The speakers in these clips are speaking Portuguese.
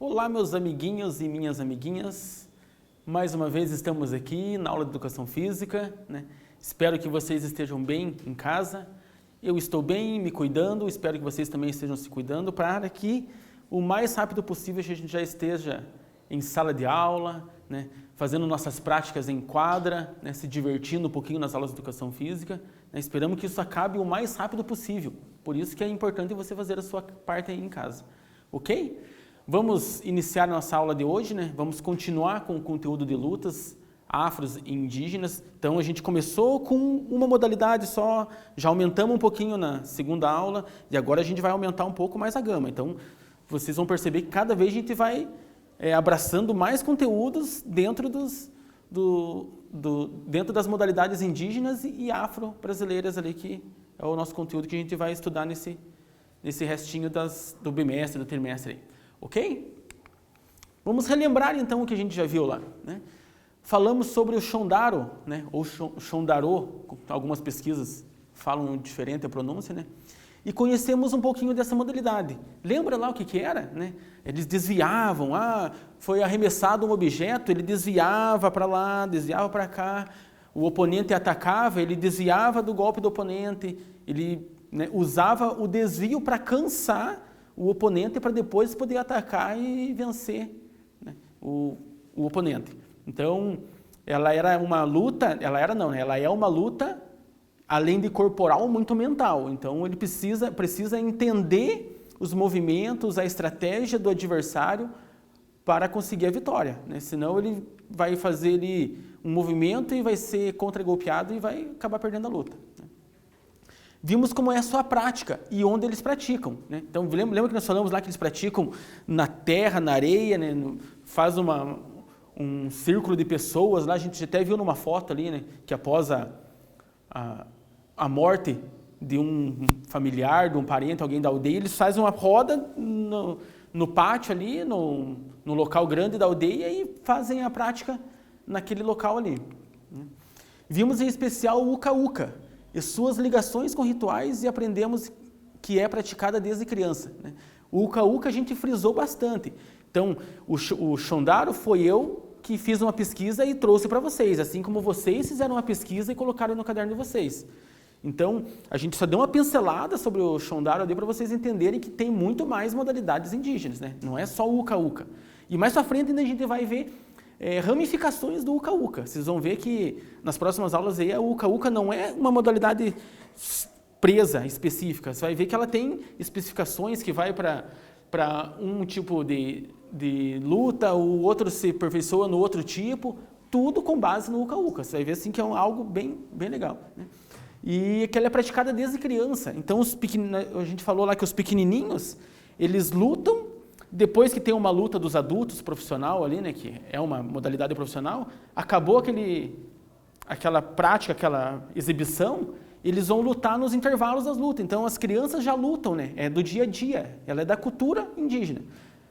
Olá, meus amiguinhos e minhas amiguinhas. Mais uma vez estamos aqui na aula de Educação Física, né? Espero que vocês estejam bem em casa. Eu estou bem, me cuidando, espero que vocês também estejam se cuidando para que o mais rápido possível a gente já esteja em sala de aula, né? Fazendo nossas práticas em quadra, né? Se divertindo um pouquinho nas aulas de Educação Física, né? Esperamos que isso acabe o mais rápido possível. Por isso que é importante você fazer a sua parte aí em casa, ok? Vamos iniciar nossa aula de hoje, né? Vamos continuar com o conteúdo de lutas afros e indígenas. Então a gente começou com uma modalidade só, já aumentamos um pouquinho na segunda aula e agora a gente vai aumentar um pouco mais a gama. Então vocês vão perceber que cada vez a gente vai abraçando mais conteúdos dentro dentro das modalidades indígenas e afro-brasileiras ali, que é o nosso conteúdo que a gente vai estudar nesse restinho do bimestre, do trimestre aí. Ok? Vamos relembrar então o que a gente já viu lá, né? Falamos sobre o Shondaro, né? Ou Shondarô, algumas pesquisas falam diferente a pronúncia, né? E conhecemos um pouquinho dessa modalidade. Lembra lá o que era, né? Eles desviavam, foi arremessado um objeto, ele desviava para lá, desviava para cá, o oponente atacava, ele desviava do golpe do oponente, ele, né, usava o desvio para cansar o oponente para depois poder atacar e vencer, né, o oponente. Então, ela é uma luta além de corporal, muito mental. Então, ele precisa entender os movimentos, a estratégia do adversário para conseguir a vitória, né? Senão ele vai fazer um movimento e vai ser contra-golpeado e vai acabar perdendo a luta. Vimos como é a sua prática e onde eles praticam, né? Então, lembra que nós falamos lá que eles praticam na terra, na areia, né? Faz um círculo de pessoas lá, a gente até viu numa foto ali, né? Que após a morte de um familiar, de um parente, alguém da aldeia, eles fazem uma roda no pátio ali, no local grande da aldeia e fazem a prática naquele local ali, né? Vimos em especial o Uka-Uka e suas ligações com rituais e aprendemos que é praticada desde criança, né? O Uka-Uka a gente frisou bastante. Então, o Shondaro foi eu que fiz uma pesquisa e trouxe para vocês, assim como vocês fizeram uma pesquisa e colocaram no caderno de vocês. Então, a gente só deu uma pincelada sobre o Shondaro ali para vocês entenderem que tem muito mais modalidades indígenas, né? Não é só o Uka-Uka. E mais para frente ainda a gente vai ver ramificações do Uka-Uka. Vocês vão ver que nas próximas aulas aí, o Uka-Uka não é uma modalidade presa, específica. Você vai ver que ela tem especificações que vai para um tipo de luta, o outro se aperfeiçoa no outro tipo, tudo com base no Uka-Uka. Você vai ver assim que é algo bem legal, né? E que ela é praticada desde criança. Então, a gente falou lá que os pequenininhos, eles lutam. Depois que tem uma luta dos adultos profissional ali, né, que é uma modalidade profissional, acabou aquela prática, aquela exibição, eles vão lutar nos intervalos das lutas. Então, as crianças já lutam, né? É do dia a dia, ela é da cultura indígena.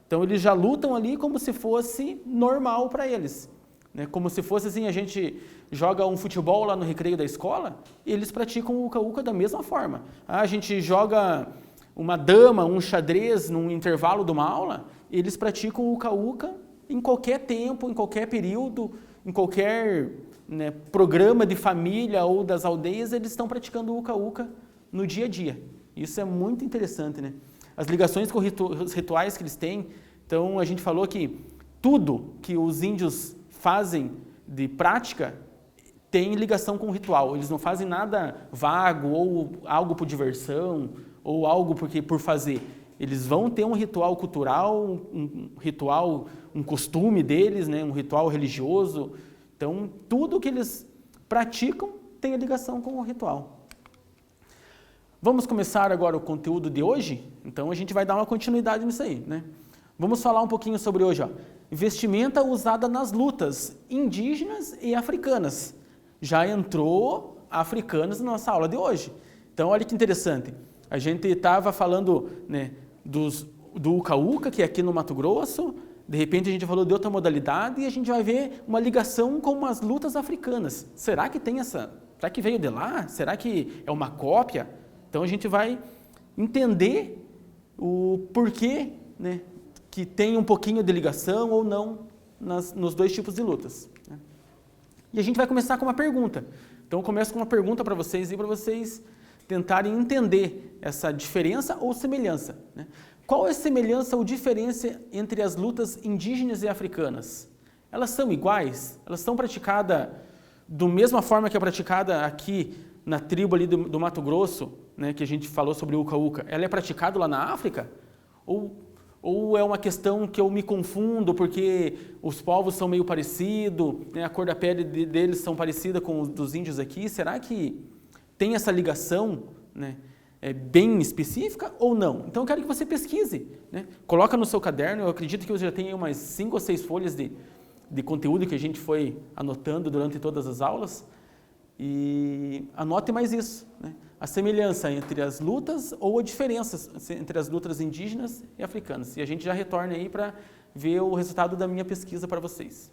Então, eles já lutam ali como se fosse normal para eles, né? Como se fosse assim, a gente joga um futebol lá no recreio da escola, eles praticam o Uka-Uka da mesma forma. A gente joga uma dama, um xadrez num intervalo de uma aula, eles praticam o Uka-Uka em qualquer tempo, em qualquer período, em qualquer, né, programa de família ou das aldeias, eles estão praticando o Uka-Uka no dia a dia. Isso é muito interessante, né? As ligações com os rituais que eles têm. Então, a gente falou que tudo que os índios fazem de prática tem ligação com o ritual. Eles não fazem nada vago ou algo por diversão ou algo por fazer. Eles vão ter um ritual cultural, um costume deles, né? Um ritual religioso. Então, tudo que eles praticam tem a ligação com o ritual. Vamos começar agora o conteúdo de hoje? Então, a gente vai dar uma continuidade nisso aí, né? Vamos falar um pouquinho sobre hoje, vestimenta usada nas lutas indígenas e africanas. Já entrou africanas na nossa aula de hoje. Então, olha que interessante. A gente estava falando, né, do Uka-Uka, que é aqui no Mato Grosso. De repente, a gente falou de outra modalidade e a gente vai ver uma ligação com as lutas africanas. Será que tem essa Será que veio de lá? Será que é uma cópia? Então a gente vai entender o porquê, né, que tem um pouquinho de ligação ou não nos dois tipos de lutas. Né? E a gente vai começar com uma pergunta. Então eu começo com uma pergunta para vocês e para vocês tentarem entender essa diferença ou semelhança. Né? Qual é a semelhança ou diferença entre as lutas indígenas e africanas? Elas são iguais? Elas são praticadas da mesma forma que é praticada aqui na tribo ali do Mato Grosso, né, que a gente falou sobre o Uca-Uca? Ela é praticada lá na África? Ou é uma questão que eu me confundo porque os povos são meio parecidos, né, a cor da pele deles são parecida com os dos índios aqui? Será que tem essa ligação, né, bem específica ou não? Então eu quero que você pesquise, né? Coloca no seu caderno, eu acredito que você já tem umas 5 ou 6 folhas de conteúdo que a gente foi anotando durante todas as aulas, e anote mais isso, né? A semelhança entre as lutas ou a diferença entre as lutas indígenas e africanas. E a gente já retorna aí para ver o resultado da minha pesquisa para vocês.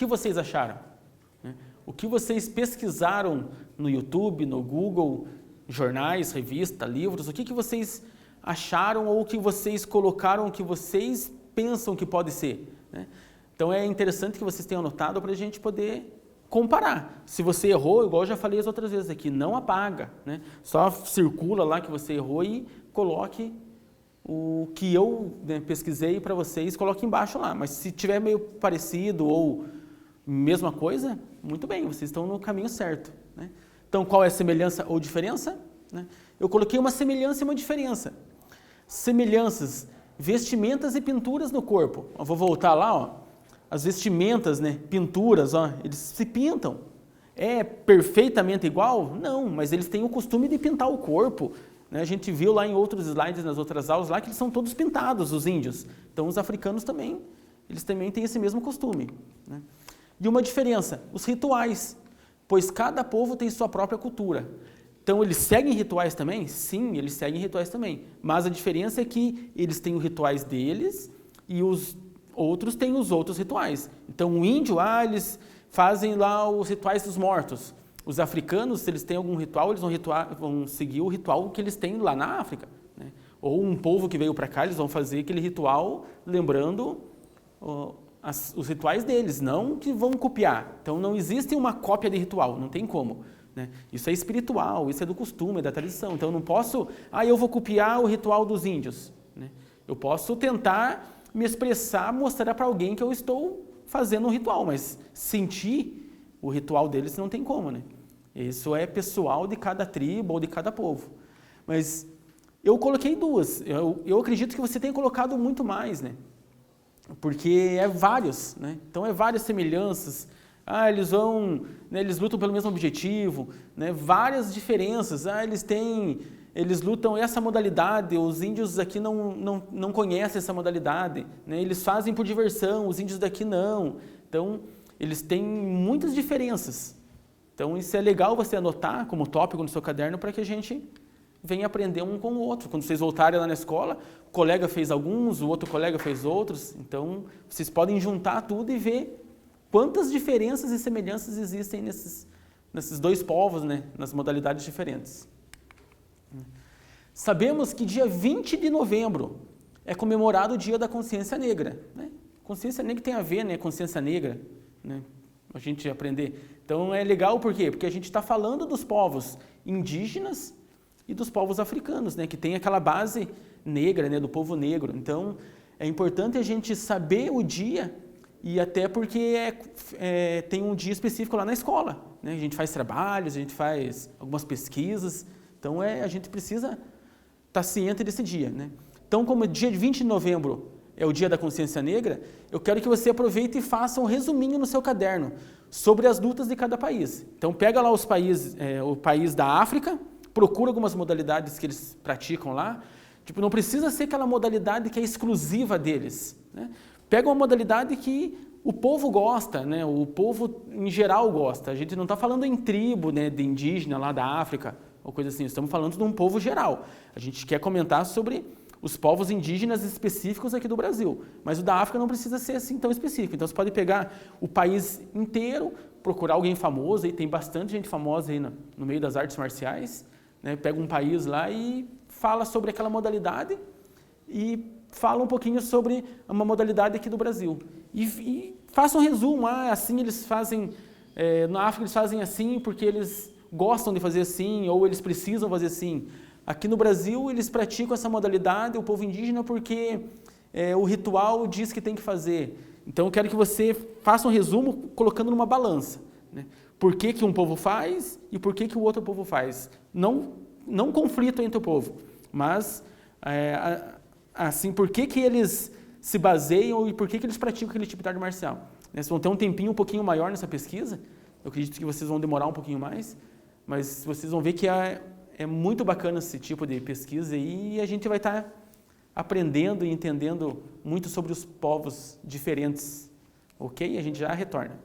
que vocês acharam? Né? O que vocês pesquisaram no YouTube, no Google, jornais, revista, livros, o que vocês acharam ou o que vocês colocaram, o que vocês pensam que pode ser? Né? Então é interessante que vocês tenham anotado para a gente poder comparar. Se você errou, igual eu já falei as outras vezes aqui, não apaga, né? Só circula lá que você errou e coloque o que eu, né, pesquisei para vocês, coloque embaixo lá. Mas se tiver meio parecido ou mesma coisa, muito bem, vocês estão no caminho certo, né? Então, qual é a semelhança ou diferença? Né? Eu coloquei uma semelhança e uma diferença. Semelhanças, vestimentas e pinturas no corpo. Eu vou voltar lá, ó. As vestimentas, né, pinturas, ó, eles se pintam. É perfeitamente igual? Não, mas eles têm o costume de pintar o corpo. Né? A gente viu lá em outros slides, nas outras aulas, lá que eles são todos pintados, os índios. Então, os africanos também, eles também têm esse mesmo costume. Né? E uma diferença, os rituais, pois cada povo tem sua própria cultura. Então, eles seguem rituais também? Sim, eles seguem rituais também. Mas a diferença é que eles têm os rituais deles e os outros têm os outros rituais. Então, o índio, eles fazem lá os rituais dos mortos. Os africanos, se eles têm algum ritual, eles vão seguir o ritual que eles têm lá na África. Né? Ou um povo que veio para cá, eles vão fazer aquele ritual lembrando os rituais deles, não que vão copiar. Então, não existe uma cópia de ritual, não tem como. Né? Isso é espiritual, isso é do costume, é da tradição. Então, eu não posso, eu vou copiar o ritual dos índios. Né? Eu posso tentar me expressar, mostrar para alguém que eu estou fazendo um ritual, mas sentir o ritual deles não tem como, né? Isso é pessoal de cada tribo ou de cada povo. Mas eu coloquei duas. Eu acredito que você tenha colocado muito mais, né? Porque é vários, né? Então é várias semelhanças. Eles vão, né, eles lutam pelo mesmo objetivo, né? Várias diferenças. Eles lutam essa modalidade, os índios aqui não conhecem essa modalidade, né? Eles fazem por diversão, os índios daqui não. Então, eles têm muitas diferenças. Então, isso é legal você anotar como tópico no seu caderno para que a gente venha aprender um com o outro. Quando vocês voltarem lá na escola, o colega fez alguns, o outro colega fez outros. Então, vocês podem juntar tudo e ver quantas diferenças e semelhanças existem nesses dois povos, né? Nas modalidades diferentes. Sabemos que dia 20 de novembro é comemorado o Dia da Consciência Negra. Né? Consciência negra tem a ver, né? Consciência negra, né? A gente aprender. Então é legal por quê? Porque a gente está falando dos povos indígenas e dos povos africanos, né? Que tem aquela base negra, né? Do povo negro. Então é importante a gente saber o dia e até porque tem um dia específico lá na escola. Né? A gente faz trabalhos, a gente faz algumas pesquisas. Então a gente precisa estar ciente desse dia. Né? Então, como dia 20 de novembro é o Dia da Consciência Negra, eu quero que você aproveite e faça um resuminho no seu caderno sobre as lutas de cada país. Então, pega lá o país da África, procura algumas modalidades que eles praticam lá. Tipo, não precisa ser aquela modalidade que é exclusiva deles. Né? Pega uma modalidade que o povo gosta, né? O povo em geral gosta. A gente não está falando em tribo, né, de indígena lá da África, ou coisa assim, estamos falando de um povo geral. A gente quer comentar sobre os povos indígenas específicos aqui do Brasil, mas o da África não precisa ser assim tão específico. Então você pode pegar o país inteiro, procurar alguém famoso, aí tem bastante gente famosa aí no meio das artes marciais, né? Pega um país lá e fala sobre aquela modalidade e fala um pouquinho sobre uma modalidade aqui do Brasil. E faça um resumo, assim eles fazem, na África eles fazem assim porque eles gostam de fazer assim, ou eles precisam fazer assim. Aqui no Brasil, eles praticam essa modalidade, o povo indígena, porque o ritual diz que tem que fazer. Então, eu quero que você faça um resumo colocando numa balança. Né? Por que um povo faz e por que o outro povo faz. Não conflito entre o povo, mas, assim, por que eles se baseiam e por que eles praticam aquele tipo de arte marcial. Né? Vocês vão ter um tempinho um pouquinho maior nessa pesquisa, eu acredito que vocês vão demorar um pouquinho mais, mas vocês vão ver que é muito bacana esse tipo de pesquisa e a gente vai estar aprendendo e entendendo muito sobre os povos diferentes, ok? A gente já retorna.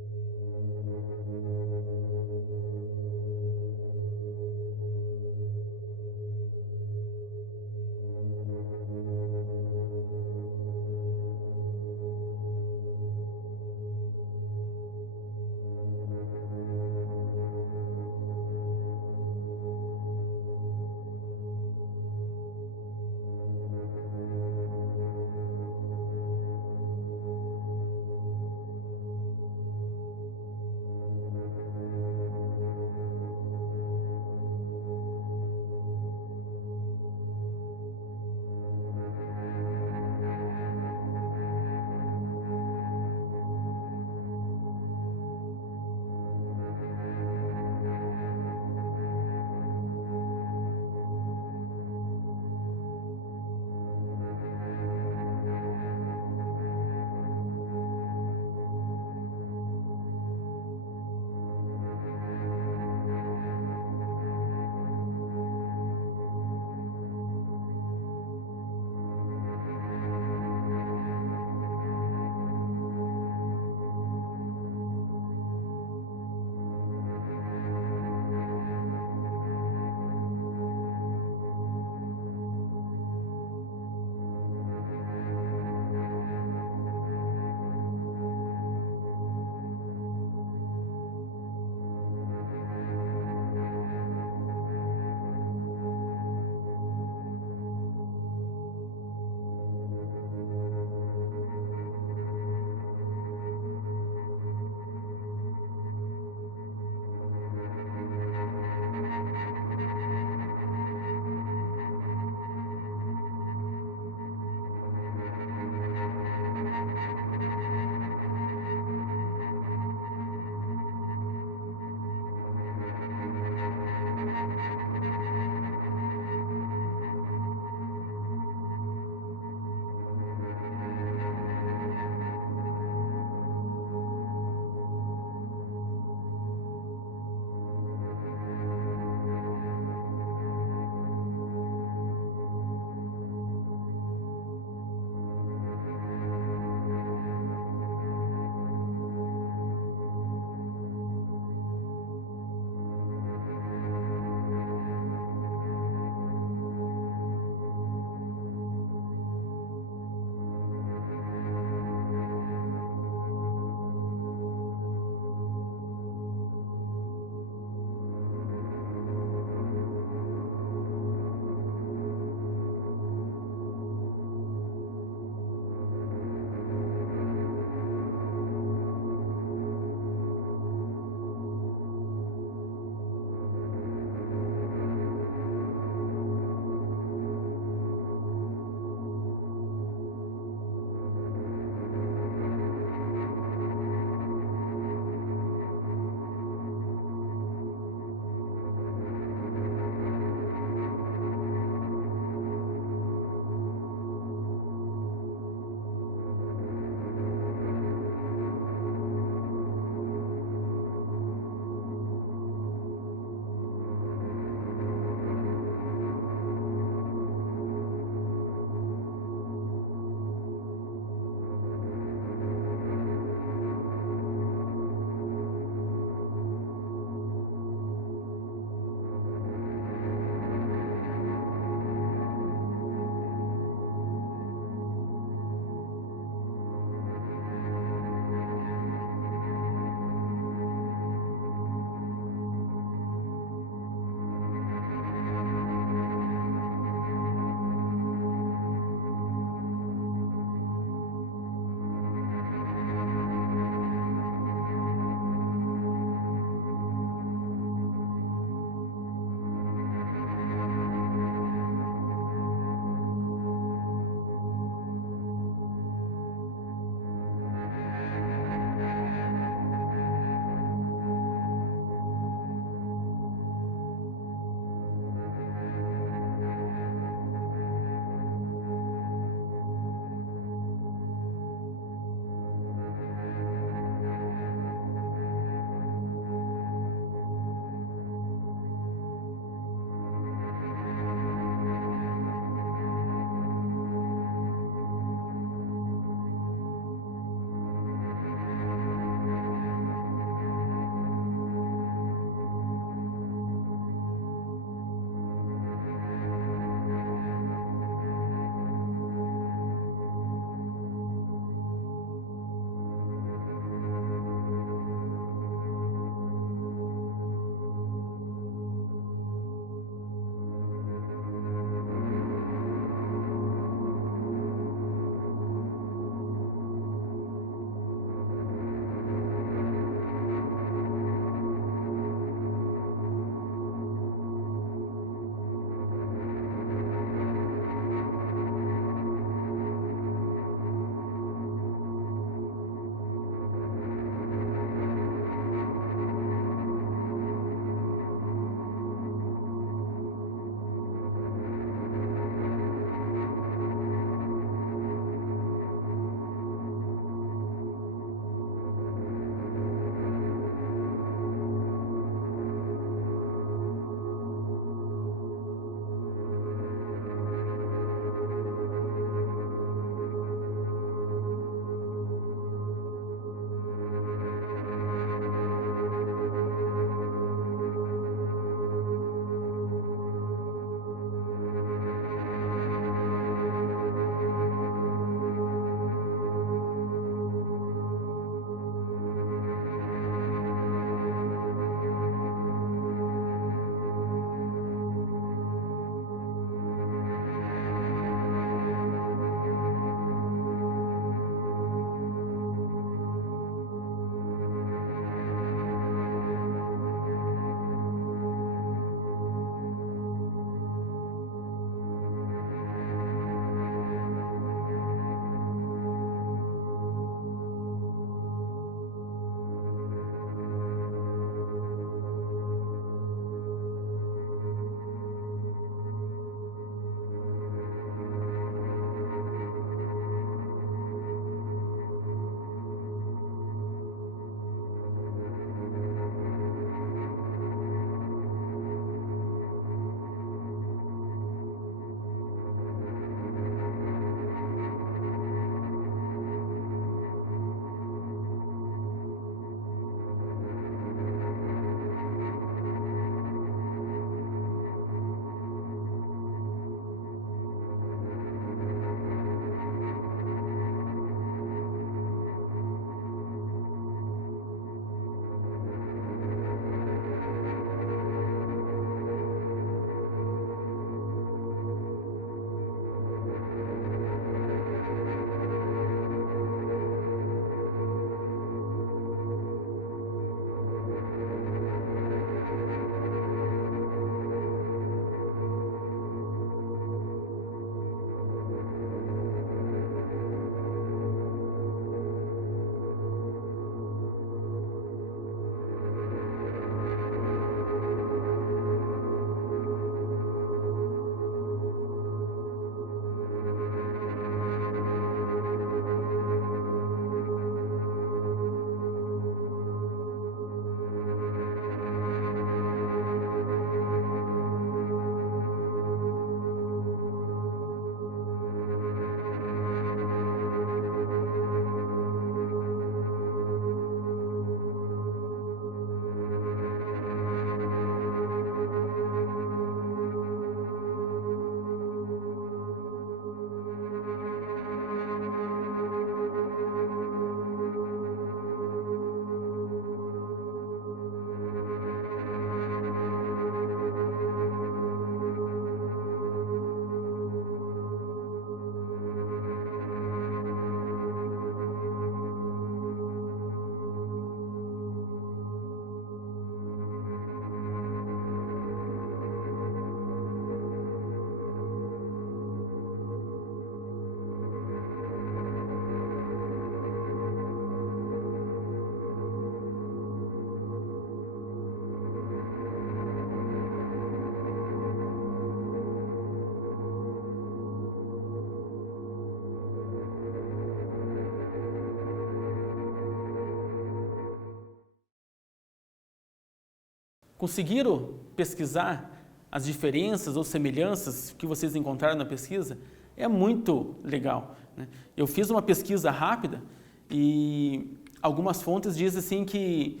Conseguiram pesquisar as diferenças ou semelhanças que vocês encontraram na pesquisa? É muito legal, né? Eu fiz uma pesquisa rápida e algumas fontes dizem assim que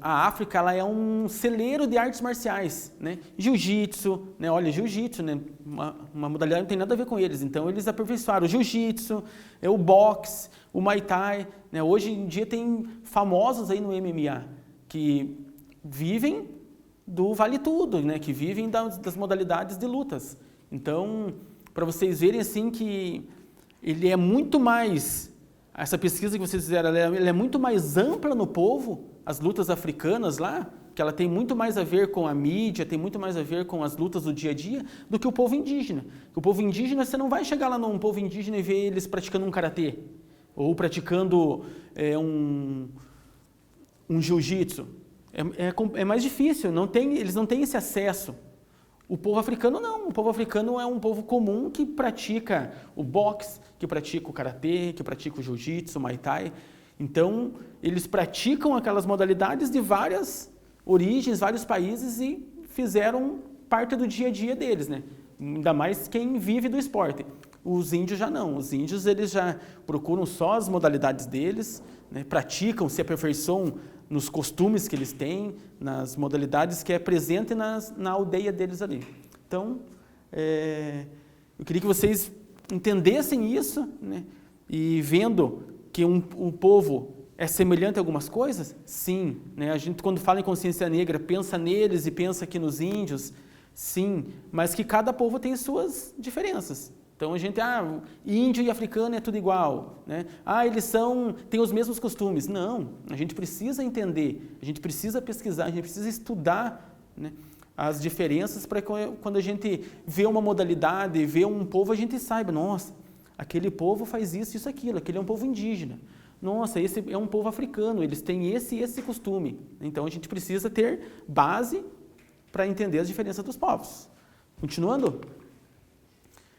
a África ela é um celeiro de artes marciais, né? Jiu-jitsu, né? Olha, jiu-jitsu, né? Uma modalidade que não tem nada a ver com eles, então eles aperfeiçoaram o jiu-jitsu, o boxe, o muay thai, né? Hoje em dia tem famosos aí no MMA que vivem do vale tudo, né? Que vivem das modalidades de lutas. Então, para vocês verem assim que ele é muito mais, essa pesquisa que vocês fizeram, ela é muito mais ampla no povo, as lutas africanas lá, que ela tem muito mais a ver com a mídia, tem muito mais a ver com as lutas do dia a dia, do que o povo indígena. O povo indígena, você não vai chegar lá num povo indígena e ver eles praticando um karatê, ou praticando um jiu-jitsu. É mais difícil, eles não têm esse acesso. O povo africano não, o povo africano é um povo comum que pratica o boxe, que pratica o karatê, que pratica o jiu-jitsu, o muay thai. Então, eles praticam aquelas modalidades de várias origens, vários países e fizeram parte do dia a dia deles, né? Ainda mais quem vive do esporte. Os índios já não, os índios eles já procuram só as modalidades deles, né? Praticam, se aperfeiçoam nos costumes que eles têm, nas modalidades que é presente na aldeia deles ali. Então, eu queria que vocês entendessem isso, né? E vendo que um povo é semelhante a algumas coisas, sim, né? A gente quando fala em consciência negra pensa neles e pensa aqui nos índios, sim, mas que cada povo tem suas diferenças. Então a gente, índio e africano é tudo igual, né? Eles têm os mesmos costumes. Não, a gente precisa entender, a gente precisa pesquisar, a gente precisa estudar, né, as diferenças para que quando a gente vê uma modalidade, vê um povo, a gente saiba, nossa, aquele povo faz isso, aquilo, aquele é um povo indígena. Nossa, esse é um povo africano, eles têm esse e esse costume. Então a gente precisa ter base para entender as diferenças dos povos. Continuando?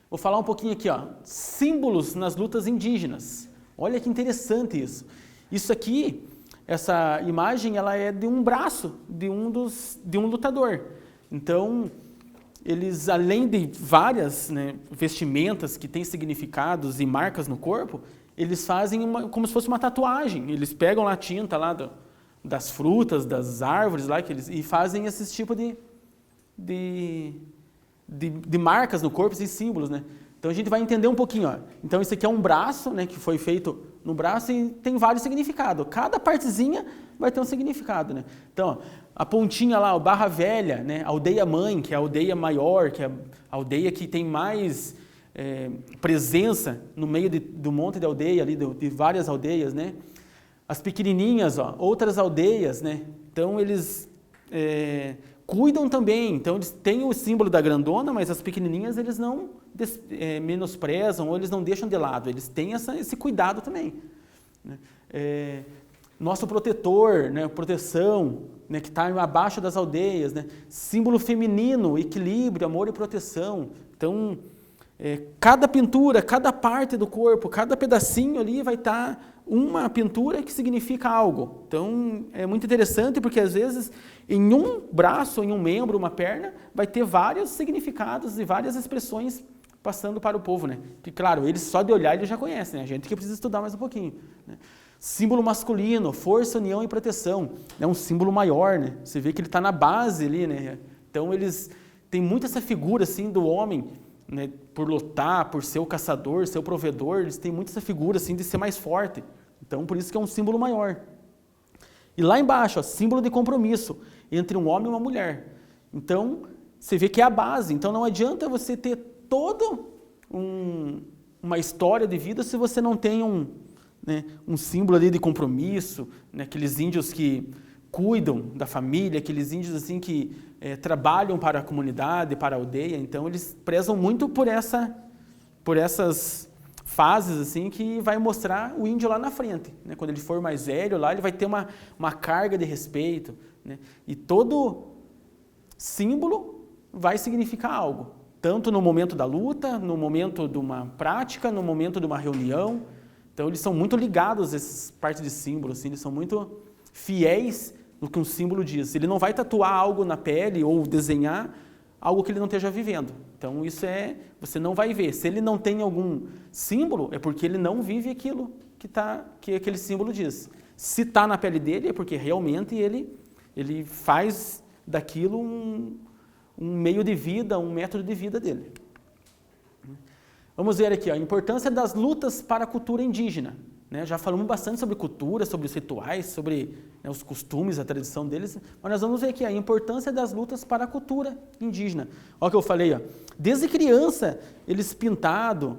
Vou falar um pouquinho aqui, símbolos nas lutas indígenas. Olha que interessante isso. Isso aqui, essa imagem, ela é de um braço de um lutador. Então, eles, além de várias, né, vestimentas que têm significados e marcas no corpo, eles fazem como se fosse uma tatuagem. Eles pegam lá a tinta lá das frutas, das árvores lá, e fazem esse tipo de marcas no corpo, esses símbolos, né? Então a gente vai entender um pouquinho, Então esse aqui é um braço, né, que foi feito no braço e tem vários significados. Cada partezinha vai ter um significado, né? Então, a pontinha lá, o Barra Velha, né, aldeia mãe, que é a aldeia maior, que é a aldeia que tem mais presença no meio do monte de aldeia ali, de várias aldeias, né? As pequenininhas, outras aldeias, né? Então eles cuidam também, então eles têm o símbolo da grandona, mas as pequenininhas eles não menosprezam ou eles não deixam de lado, eles têm esse cuidado também, né? Nosso protetor, né, proteção, né, que está abaixo das aldeias, né? Símbolo feminino, equilíbrio, amor e proteção. Então, cada pintura, cada parte do corpo, cada pedacinho ali vai estar uma pintura que significa algo. Então, é muito interessante porque, às vezes, em um braço, em um membro, uma perna, vai ter vários significados e várias expressões passando para o povo, né? Que, claro, eles só de olhar eles já conhecem, né? A gente que precisa estudar mais um pouquinho, né? Símbolo masculino, força, união e proteção. É um símbolo maior, né? Você vê que ele está na base ali, né? Então, eles têm muito essa figura, assim, do homem, né, por lutar, por ser o caçador, ser o provedor, eles têm muito essa figura assim de ser mais forte. Então, por isso que é um símbolo maior. E lá embaixo, símbolo de compromisso entre um homem e uma mulher. Então, você vê que é a base. Então, não adianta você ter toda uma história de vida se você não tem um símbolo ali de compromisso, né, aqueles índios que cuidam da família, aqueles índios assim que trabalham para a comunidade, para a aldeia. Então eles prezam muito por essas fases assim que vai mostrar o índio lá na frente, né? Quando ele for mais velho lá, ele vai ter uma carga de respeito, né? E todo símbolo vai significar algo, tanto no momento da luta, no momento de uma prática, no momento de uma reunião. Então eles são muito ligados a essas partes de símbolos, assim, eles são muito fiéis no que um símbolo diz. Ele não vai tatuar algo na pele ou desenhar algo que ele não esteja vivendo. Então, você não vai ver. Se ele não tem algum símbolo, é porque ele não vive aquilo que aquele símbolo diz. Se está na pele dele, é porque realmente ele faz daquilo um meio de vida, um método de vida dele. Vamos ver aqui, a importância das lutas para a cultura indígena. Já falamos bastante sobre cultura, sobre os rituais, sobre os costumes, a tradição deles, mas nós vamos ver aqui a importância das lutas para a cultura indígena. Olha o que eu falei, desde criança, eles pintados,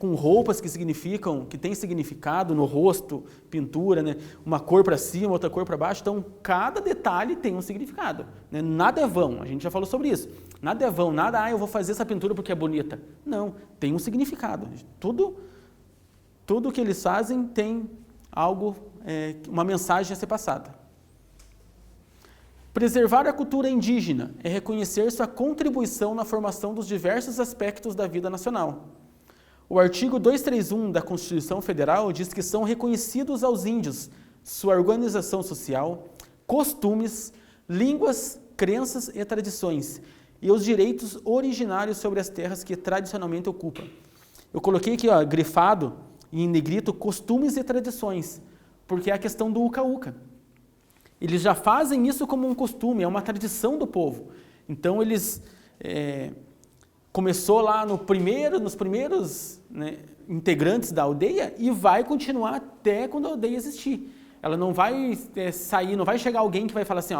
com roupas que têm significado no rosto, pintura, uma cor para cima, outra cor para baixo, então cada detalhe tem um significado. Nada é vão, a gente já falou sobre isso. Nada é vão, nada, eu vou fazer essa pintura porque é bonita. Não, tem um significado. Tudo que eles fazem tem algo, uma mensagem a ser passada. Preservar a cultura indígena é reconhecer sua contribuição na formação dos diversos aspectos da vida nacional. O artigo 231 da Constituição Federal diz que são reconhecidos aos índios sua organização social, costumes, línguas, crenças e tradições, e os direitos originários sobre as terras que tradicionalmente ocupam. Eu coloquei aqui, grifado, em negrito, costumes e tradições, porque é a questão do uca-uca. Eles já fazem isso como um costume, é uma tradição do povo. Então, eles começou lá nos primeiros integrantes da aldeia e vai continuar até quando a aldeia existir. Ela não vai sair, não vai chegar alguém que vai falar assim,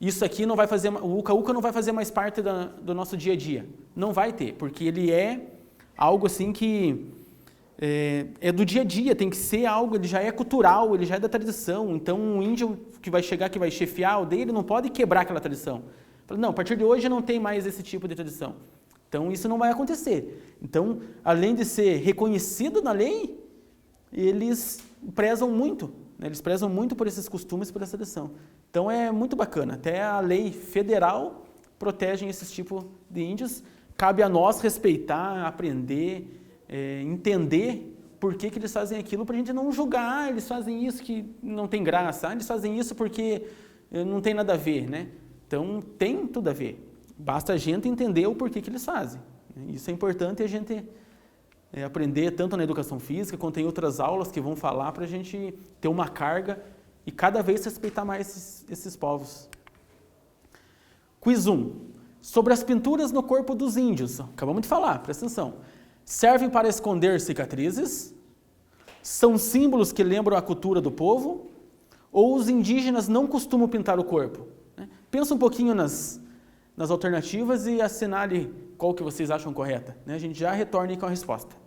isso aqui não vai fazer, o uca-uca não vai fazer mais parte do nosso dia a dia. Não vai ter, porque ele é algo assim que é do dia a dia, tem que ser algo, ele já é cultural, ele já é da tradição. Então, um índio que vai chegar, que vai chefiar a aldeia, ele não pode quebrar aquela tradição. Fala, não, a partir de hoje não tem mais esse tipo de tradição. Então, isso não vai acontecer. Então, além de ser reconhecido na lei, eles prezam muito, eles prezam muito por esses costumes, por essa tradição. Então, é muito bacana. Até a lei federal protege esses tipos de índios. Cabe a nós respeitar, aprender, entender por que eles fazem aquilo, para a gente não julgar, eles fazem isso que não tem graça, eles fazem isso porque não tem nada a ver, Então, tem tudo a ver. Basta a gente entender o porquê que eles fazem. Isso é importante a gente aprender tanto na educação física, quanto em outras aulas que vão falar para a gente ter uma carga e cada vez respeitar mais esses povos. Quiz 1. Sobre as pinturas no corpo dos índios. Acabamos de falar, presta atenção. Servem para esconder cicatrizes? São símbolos que lembram a cultura do povo? Ou os indígenas não costumam pintar o corpo? Pensa um pouquinho nas alternativas e assinale qual que vocês acham correta. A gente já retorna com a resposta.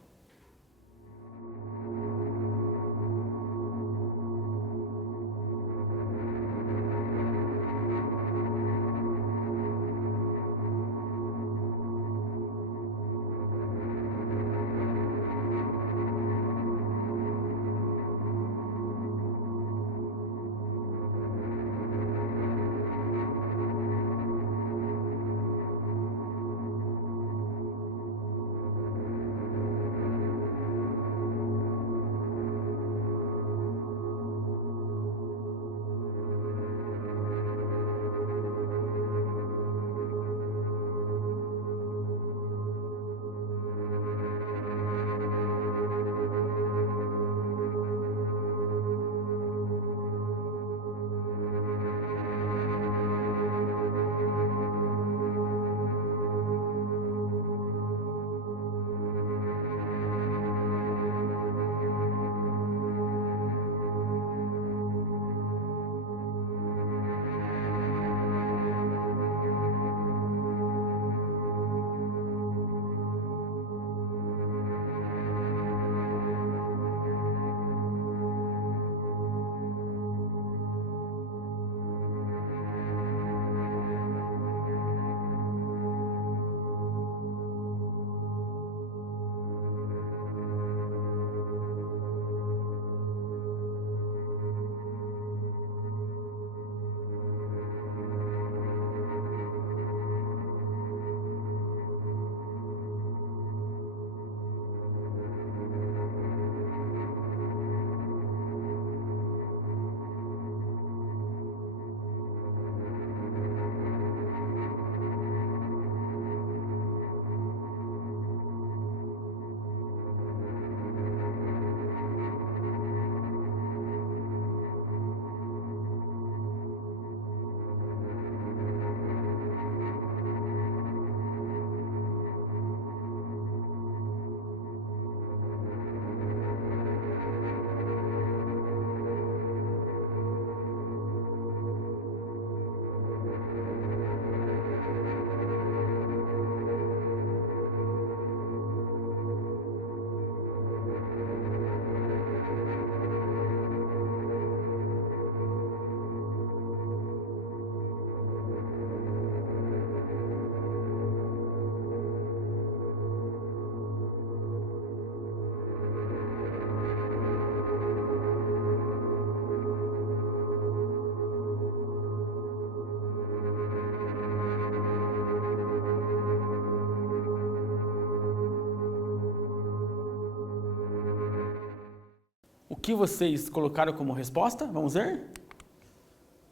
que vocês colocaram como resposta? Vamos ver?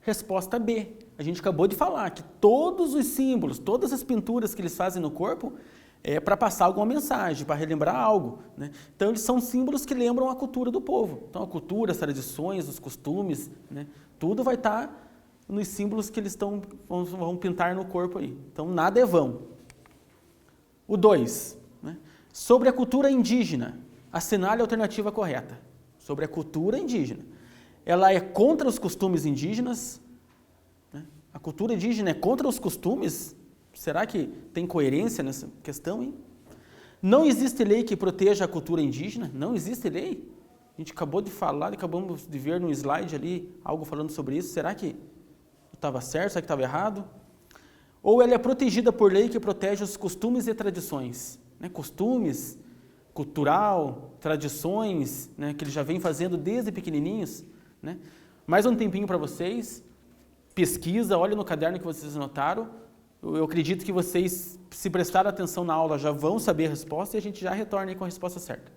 Resposta B. A gente acabou de falar que todos os símbolos, todas as pinturas que eles fazem no corpo é para passar alguma mensagem, para relembrar algo, né? Então, eles são símbolos que lembram a cultura do povo. Então, a cultura, as tradições, os costumes, né? Tudo vai estar nos símbolos que eles vão pintar no corpo aí. Então, nada é vão. O 2, né? Sobre a cultura indígena, assinale a alternativa correta. Sobre a cultura indígena. Ela é contra os costumes indígenas? Né? A cultura indígena é contra os costumes? Será que tem coerência nessa questão, hein? Não existe lei que proteja a cultura indígena? Não existe lei? A gente acabou de falar, acabamos de ver no slide ali algo falando sobre isso. Será que estava certo? Será que estava errado? Ou ela é protegida por lei que protege os costumes e tradições? Né? Costumes, cultural, tradições, né? Que eles já vêm fazendo desde pequenininhos. Né? Mais um tempinho para vocês. Pesquisa, olha no caderno que vocês anotaram. Eu acredito que vocês, se prestarem atenção na aula, já vão saber a resposta e a gente já retorna aí com a resposta certa.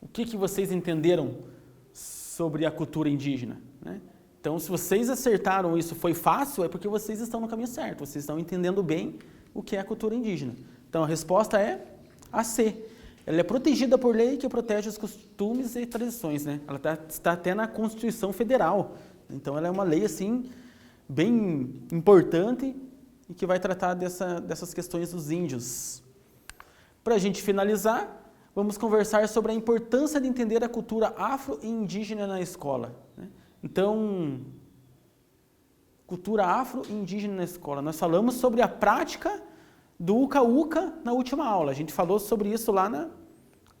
O que vocês entenderam sobre a cultura indígena? Né? Então, se vocês acertaram isso, foi fácil, é porque vocês estão no caminho certo, vocês estão entendendo bem o que é a cultura indígena. Então, a resposta é a C. Ela é protegida por lei que protege os costumes e tradições. Né? Ela está até na Constituição Federal. Então, ela é uma lei assim, bem importante e que vai tratar dessas questões dos índios. Para a gente finalizar, vamos conversar sobre a importância de entender a cultura afro e indígena na escola. Né? Então, cultura afro e indígena na escola. Nós falamos sobre a prática do Uca Uca na última aula. A gente falou sobre isso lá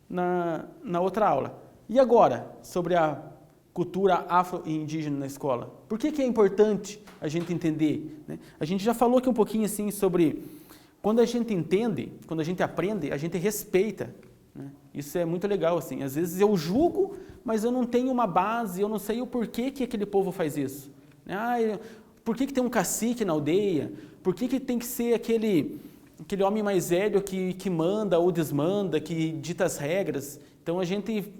na outra aula. E agora, sobre a cultura afro-indígena na escola? Por que é importante a gente entender, né? A gente já falou aqui um pouquinho assim sobre quando a gente entende, quando a gente aprende, a gente respeita, né? Isso é muito legal, assim. Às vezes eu julgo, mas eu não tenho uma base, eu não sei o porquê que aquele povo faz isso. Por que tem um cacique na aldeia? Por que tem que ser aquele homem mais velho que manda ou desmanda, que dita as regras? Então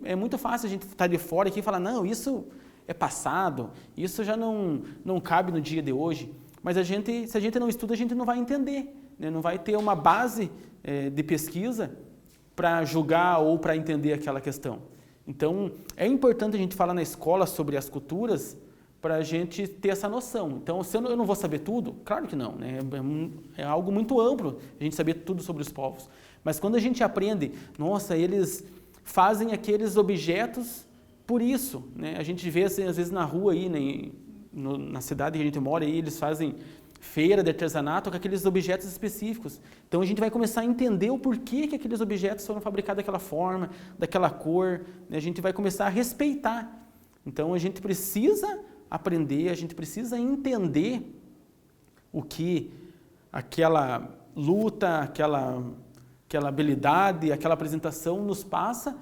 é muito fácil a gente estar de fora aqui e falar, não, isso é passado, isso já não cabe no dia de hoje. Mas se a gente não estuda, a gente não vai entender, né? Não vai ter uma base de pesquisa para julgar ou para entender aquela questão. Então, é importante a gente falar na escola sobre as culturas para a gente ter essa noção. Então, se eu não vou saber tudo, claro que não, né? É algo muito amplo a gente saber tudo sobre os povos. Mas quando a gente aprende, nossa, eles fazem aqueles objetos por isso, né? A gente vê assim, às vezes na rua aí, né, na cidade que a gente mora aí, eles fazem feira de artesanato com aqueles objetos específicos. Então a gente vai começar a entender o porquê que aqueles objetos foram fabricados daquela forma, daquela cor, né? A gente vai começar a respeitar. Então a gente precisa aprender, a gente precisa entender o que aquela luta, aquela habilidade, aquela apresentação nos passa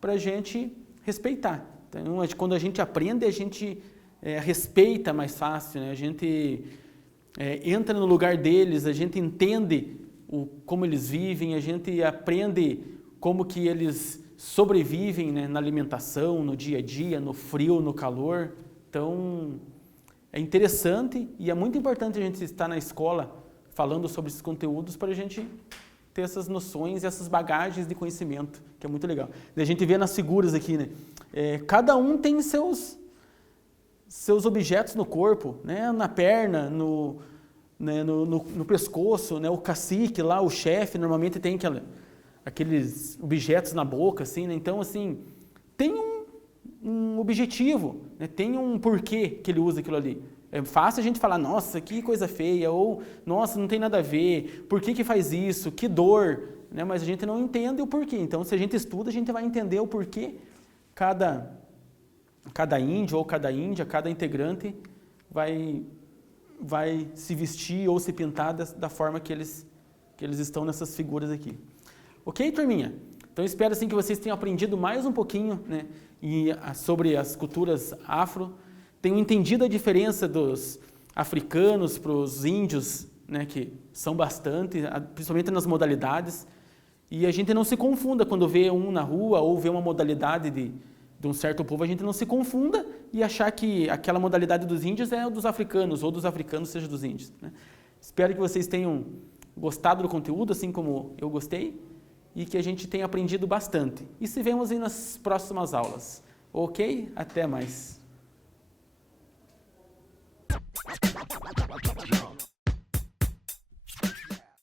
para a gente respeitar. Então, quando a gente aprende, a gente respeita mais fácil, né? A gente entra no lugar deles, a gente entende como eles vivem, a gente aprende como que eles sobrevivem, né, na alimentação, no dia a dia, no frio, no calor. Então, é interessante e é muito importante a gente estar na escola falando sobre esses conteúdos para a gente ter essas noções e essas bagagens de conhecimento, que é muito legal. A gente vê nas figuras aqui, né? Cada um tem seus objetos no corpo, né? Na perna, no pescoço, né? O cacique lá, o chefe, normalmente tem aqueles objetos na boca, assim, né? Então, assim, tem um objetivo, né? Tem um porquê que ele usa aquilo ali. É fácil a gente falar, nossa, que coisa feia, ou, nossa, não tem nada a ver, por que faz isso, que dor, né? Mas a gente não entende o porquê. Então, se a gente estuda, a gente vai entender o porquê cada índio ou cada índia, cada integrante vai se vestir ou se pintar da forma que eles estão nessas figuras aqui. Ok, turminha? Então, espero assim que vocês tenham aprendido mais um pouquinho, né, sobre as culturas afro, tenham entendido a diferença dos africanos para os índios, né, que são bastante, principalmente nas modalidades, e a gente não se confunda quando vê um na rua ou vê uma modalidade de um certo povo, a gente não se confunda e achar que aquela modalidade dos índios é dos africanos, ou dos africanos seja dos índios, né? Espero que vocês tenham gostado do conteúdo, assim como eu gostei, e que a gente tenha aprendido bastante. E se vemos aí nas próximas aulas. Ok? Até mais.